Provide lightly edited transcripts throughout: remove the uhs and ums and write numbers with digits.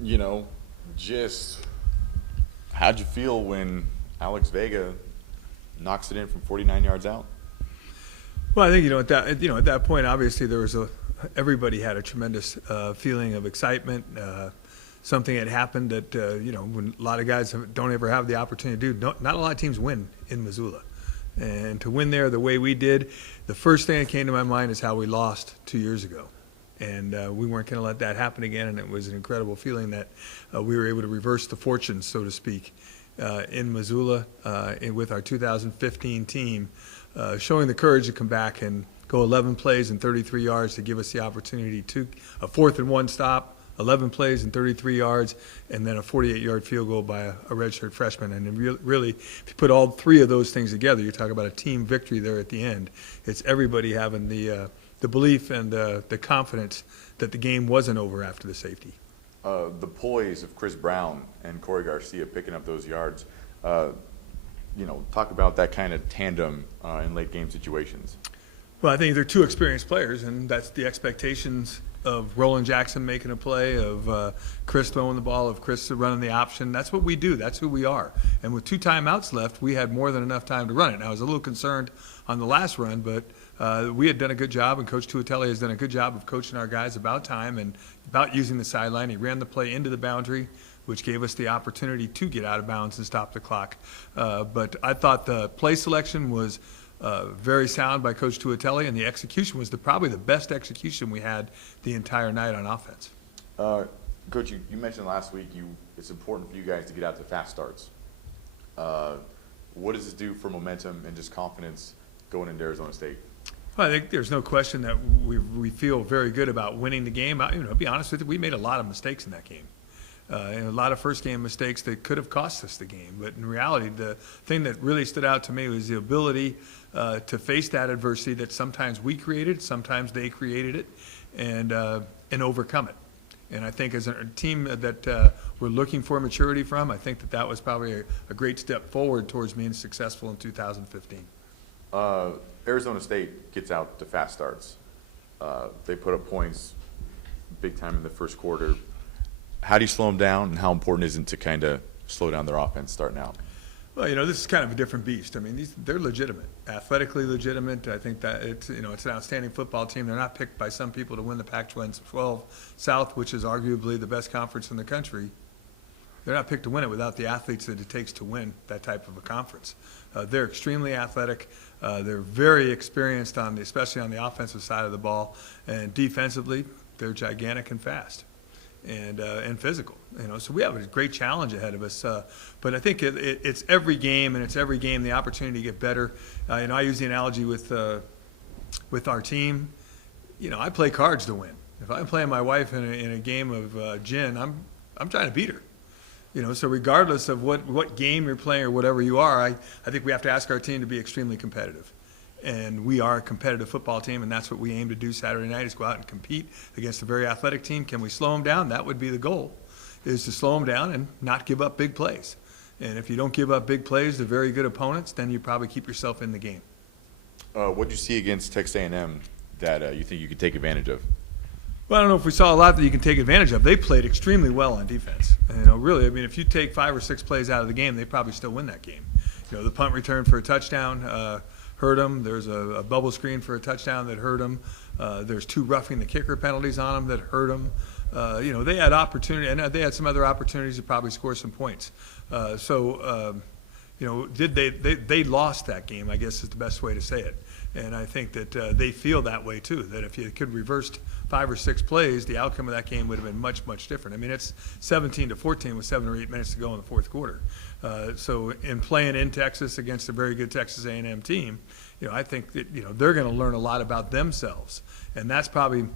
You know, just how'd you feel when Alex Vega knocks it in from 49 yards out? Well, I think at that point, obviously there was everybody had a tremendous feeling of excitement. Something had happened that when a lot of guys don't ever have the opportunity to do. Not a lot of teams win in Missoula, and to win there the way we did, the first thing that came to my mind is how we lost 2 years ago. And we weren't going to let that happen again, and it was an incredible feeling that we were able to reverse the fortunes, so to speak, in Missoula with our 2015 team, showing the courage to come back and go 11 plays and 33 yards to give us the opportunity to a 4th-and-1 stop, 11 plays and 33 yards, and then a 48-yard field goal by a redshirt freshman. And really, if you put all three of those things together, you talk about a team victory there at the end. It's everybody having the belief and the confidence that the game wasn't over after the safety. The poise of Chris Brown and Corey Garcia picking up those yards. Talk about that kind of tandem in late game situations. Well, I think they're two experienced players, and that's the expectations of Roland Jackson making a play, of Chris throwing the ball, of Chris running the option. That's what we do. That's who we are. And with 2 timeouts left, we had more than enough time to run it. Now, I was a little concerned on the last run, but we had done a good job, and Coach Tuatelli has done a good job of coaching our guys about time and about using the sideline. He ran the play into the boundary, which gave us the opportunity to get out of bounds and stop the clock. But I thought the play selection was very sound by Coach Tuatelli, and the execution was probably the best execution we had the entire night on offense. Coach, you mentioned last week it's important for you guys to get out to fast starts. What does this do for momentum and just confidence going into Arizona State? Well, I think there's no question that we feel very good about winning the game. To be honest with you, we made a lot of mistakes in that game. And a lot of first-game mistakes that could have cost us the game. But in reality, the thing that really stood out to me was the ability to face that adversity that sometimes we created, sometimes they created it, and overcome it. And I think as a team that we're looking for maturity from, I think that was probably a great step forward towards being successful in 2015. Arizona State gets out to fast starts. They put up points big time in the first quarter. How do you slow them down, and how important is it to kind of slow down their offense starting out? Well, this is kind of a different beast. I mean, they're legitimate, athletically legitimate. I think that it's an outstanding football team. They're not picked by some people to win the Pac-12 South, which is arguably the best conference in the country. They're not picked to win it without the athletes that it takes to win that type of a conference. They're extremely athletic. They're very experienced especially on the offensive side of the ball, and defensively, they're gigantic and fast. And physical, so we have a great challenge ahead of us. But I think it's every game, and it's every game the opportunity to get better. I use the analogy with our team. I play cards to win. If I'm playing my wife in a game of gin, I'm trying to beat her. So regardless of what game you're playing or whatever you are, I think we have to ask our team to be extremely competitive. And we are a competitive football team, and that's what we aim to do Saturday night, is go out and compete against a very athletic team. Can we slow them down? That would be the goal, is to slow them down and not give up big plays. And if you don't give up big plays to very good opponents, then you probably keep yourself in the game. What did you see against Texas A&M that you think you could take advantage of? Well, I don't know if we saw a lot that you can take advantage of. They played extremely well on defense. Really, if you take 5 or 6 plays out of the game, they probably still win that game. The punt return for a touchdown hurt them. There's a bubble screen for a touchdown that hurt them. There's 2 roughing the kicker penalties on them that hurt them. They had opportunity, and they had some other opportunities to probably score some points. They lost that game, I guess is the best way to say it. And I think that they feel that way too, that if you could reverse 5 or 6 plays, the outcome of that game would have been much, much different. It's 17-14 with 7 or 8 minutes to go in the fourth quarter. So in playing in Texas against a very good Texas A&M team, I think that they're going to learn a lot about themselves, and that's probably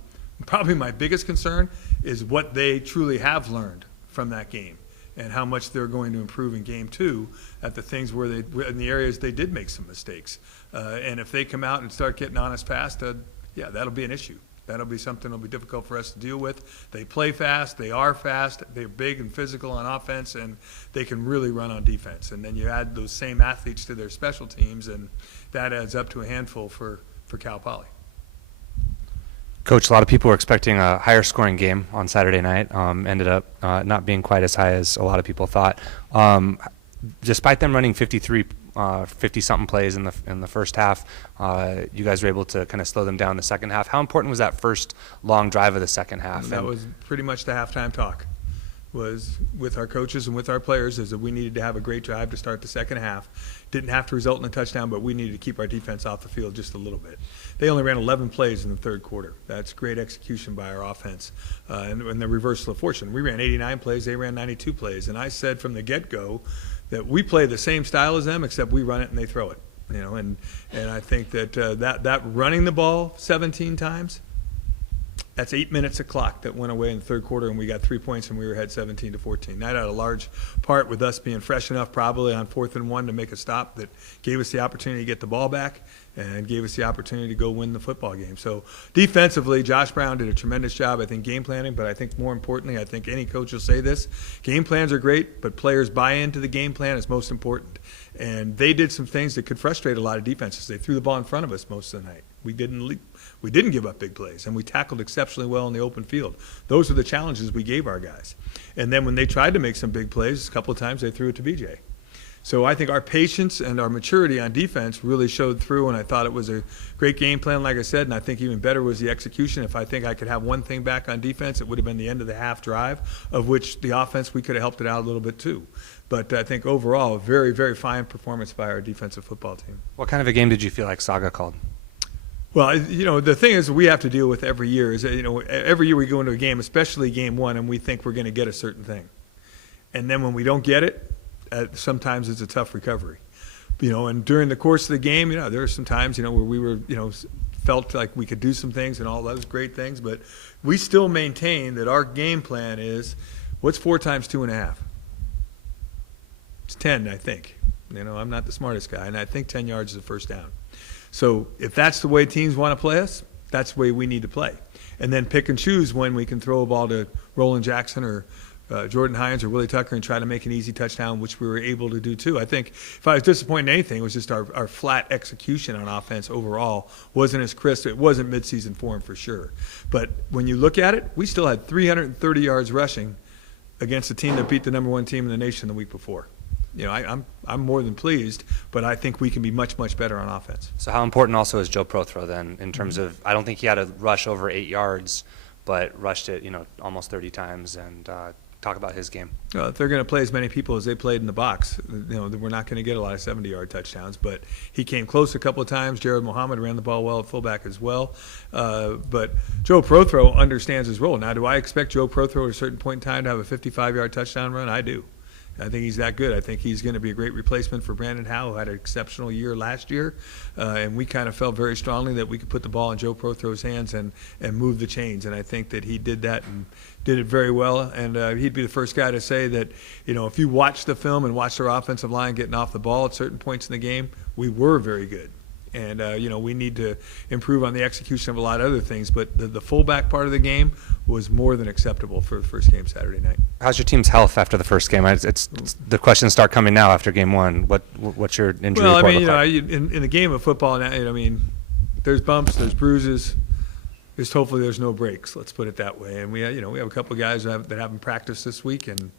my biggest concern, is what they truly have learned from that game and how much they're going to improve in game 2 at the things in the areas they did make some mistakes. And if they come out and start getting honest fast, that'll be an issue. That'll be something that'll be difficult for us to deal with. They play fast. They are fast. They're big and physical on offense, and they can really run on defense. And then you add those same athletes to their special teams, and that adds up to a handful for Cal Poly. Coach, a lot of people were expecting a higher scoring game on Saturday night. Ended up not being quite as high as a lot of people thought. Despite them running 50-something plays in the first half, you guys were able to kind of slow them down in the second half. How important was that first long drive of the second half? That was pretty much the halftime talk, was with our coaches and with our players, is that we needed to have a great drive to start the second half. Didn't have to result in a touchdown, but we needed to keep our defense off the field just a little bit. They only ran 11 plays in the third quarter. That's great execution by our offense. And the reversal of fortune. We ran 89 plays, they ran 92 plays. And I said from the get-go that we play the same style as them, except we run it and they throw it. You know, and I think that that running the ball 17 times, that's 8 minutes of clock that went away in the third quarter, and we got 3 points, and we were ahead 17-14. That had a large part with us being fresh enough, probably on 4th and 1, to make a stop that gave us the opportunity to get the ball back and gave us the opportunity to go win the football game. So defensively, Josh Brown did a tremendous job, I think, game planning. But I think more importantly, I think any coach will say this: game plans are great, but players buy into the game plan is most important. And they did some things that could frustrate a lot of defenses. They threw the ball in front of us most of the night. We didn't give up big plays, and we tackled exceptionally well in the open field. Those were the challenges we gave our guys. And then when they tried to make some big plays, a couple of times they threw it to BJ. So I think our patience and our maturity on defense really showed through, and I thought it was a great game plan, like I said, and I think even better was the execution. If I think I could have one thing back on defense, it would have been the end of the half drive, of which the offense, we could have helped it out a little bit too. But I think overall, a very, very fine performance by our defensive football team. What kind of a game did you feel like Saga called? Well, you know, the thing is we have to deal with every year is, you know, every year we go into a game, especially game one, and we think we're going to get a certain thing. And then when we don't get it, sometimes it's a tough recovery. You know, and during the course of the game, you know, there were some times, you know, where we were, you know, felt like we could do some things and all those great things, but we still maintain that our game plan is, what's 4 times 2.5? It's 10, I think. You know, I'm not the smartest guy, and I think 10 yards is a first down. So if that's the way teams want to play us, that's the way we need to play. And then pick and choose when we can throw a ball to Roland Jackson or Jordan Hines or Willie Tucker and try to make an easy touchdown, which we were able to do too. I think if I was disappointed in anything, it was just our flat execution on offense overall wasn't as crisp. It wasn't midseason form for sure. But when you look at it, we still had 330 yards rushing against a team that beat the number 1 team in the nation the week before. You know, I'm more than pleased, but I think we can be much, much better on offense. So how important also is Joe Prothro then in terms of, I don't think he had a rush over 8 yards, but rushed it, you know, almost 30 times, and talk about his game. If they're going to play as many people as they played in the box, you know, we're not going to get a lot of 70-yard touchdowns, but he came close a couple of times. Jared Mohammed ran the ball well at fullback as well. But Joe Prothro understands his role. Now, do I expect Joe Prothro at a certain point in time to have a 55-yard touchdown run? I do. I think he's that good. I think he's going to be a great replacement for Brandon Howe, who had an exceptional year last year. And we kind of felt very strongly that we could put the ball in Joe Prothro's hands and move the chains. And I think that he did that and did it very well. And he'd be the first guy to say that, you know, if you watch the film and watch our offensive line getting off the ball at certain points in the game, we were very good. And, you know, we need to improve on the execution of a lot of other things. But the fullback part of the game was more than acceptable for the first game Saturday night. How's your team's health after the first game? It's the questions start coming now after game one. What's your injury report Well, I mean, look like? you know, in the game of football, I mean, there's bumps, there's bruises. Just hopefully there's no breaks. Let's put it that way. And we have a couple of guys that haven't practiced this week, and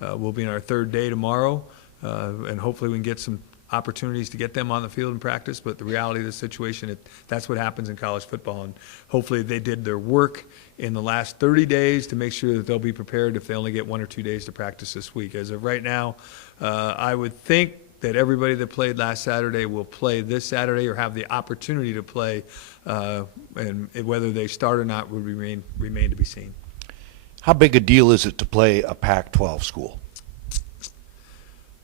we'll be in our 3rd day tomorrow. And hopefully we can get some opportunities to get them on the field and practice, but the reality of the situation, that's what happens in college football, and hopefully they did their work in the last 30 days to make sure that they'll be prepared if they only get 1 or 2 days to practice this week. As of right now, I would think that everybody that played last Saturday will play this Saturday or have the opportunity to play, and whether they start or not would remain to be seen. How big a deal is it to play a Pac-12 school?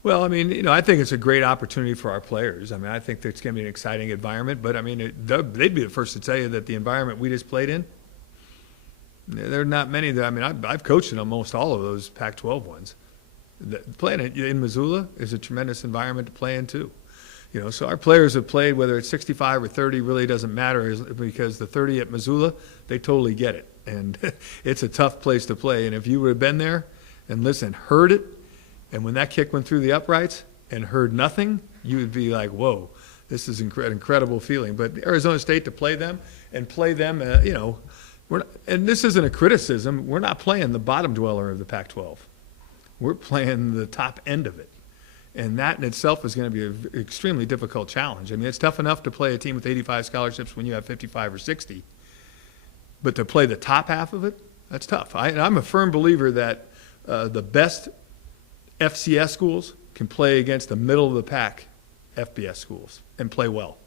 Well, I mean, you know, I think it's a great opportunity for our players. I mean, I think it's going to be an exciting environment, but I mean, they'd be the first to tell you that the environment we just played in, there are not many that, I mean, I've coached in almost all of those Pac-12 ones. Playing in Missoula is a tremendous environment to play in too. You know, so our players have played, whether it's 65 or 30 really doesn't matter, because the 30 at Missoula, they totally get it. And it's a tough place to play. And if you would have been there and listened, heard it, and when that kick went through the uprights and heard nothing, you would be like, whoa, This is incredible feeling. But Arizona State, to play them, and this isn't a criticism, we're not playing the bottom dweller of the Pac-12. We're playing the top end of it. And that in itself is going to be an extremely difficult challenge. I mean, it's tough enough to play a team with 85 scholarships when you have 55 or 60. But to play the top half of it, that's tough. I'm a firm believer that the best FCS schools can play against the middle of the pack FBS schools and play well.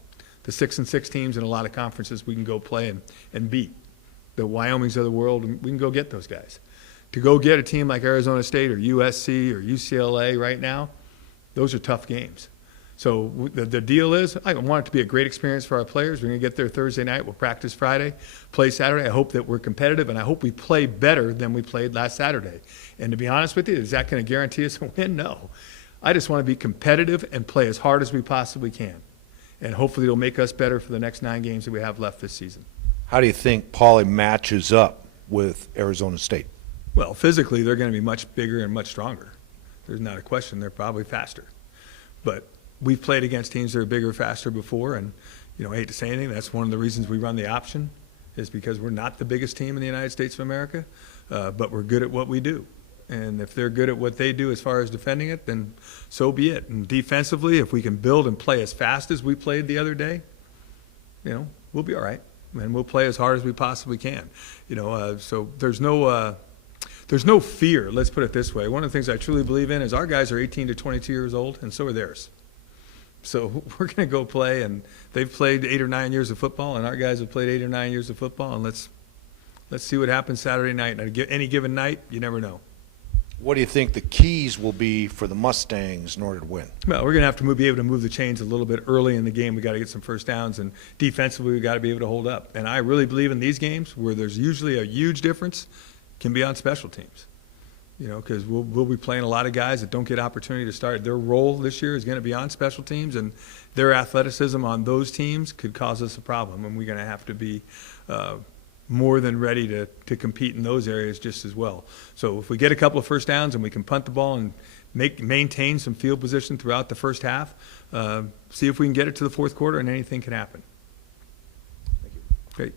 The 6 and 6 teams in a lot of conferences we can go play and beat. The Wyomings of the world, we can go get those guys. To go get a team like Arizona State or USC or UCLA right now, those are tough games. So the deal is, I want it to be a great experience for our players. We're going to get there Thursday night. We'll practice Friday, play Saturday. I hope that we're competitive, and I hope we play better than we played last Saturday. And to be honest with you, is that going to guarantee us a win? No. I just want to be competitive and play as hard as we possibly can. And hopefully it'll make us better for the next 9 games that we have left this season. How do you think Pauly matches up with Arizona State? Well, physically, they're going to be much bigger and much stronger. There's not a question. They're probably faster. But we've played against teams that are bigger, faster before, and, I hate to say anything, that's one of the reasons we run the option, is because we're not the biggest team in the United States of America, but we're good at what we do. And if they're good at what they do as far as defending it, then so be it. And defensively, if we can build and play as fast as we played the other day, we'll be all right. And we'll play as hard as we possibly can. So there's no fear, let's put it this way. One of the things I truly believe in is our guys are 18 to 22 years old, and so are theirs. So we're going to go play, and they've played 8 or 9 years of football, and our guys have played 8 or 9 years of football, and let's see what happens Saturday night. And any given night, you never know. What do you think the keys will be for the Mustangs in order to win? Well, we're going to have to be able to move the chains a little bit early in the game. We've got to get some first downs, and defensively we've got to be able to hold up. And I really believe in these games where there's usually a huge difference can be on special teams. Because we'll be playing a lot of guys that don't get opportunity to start. Their role this year is going to be on special teams, and their athleticism on those teams could cause us a problem, and we're going to have to be more than ready to compete in those areas just as well. So if we get a couple of first downs and we can punt the ball and maintain some field position throughout the first half, see if we can get it to the fourth quarter, and anything can happen. Thank you. Great.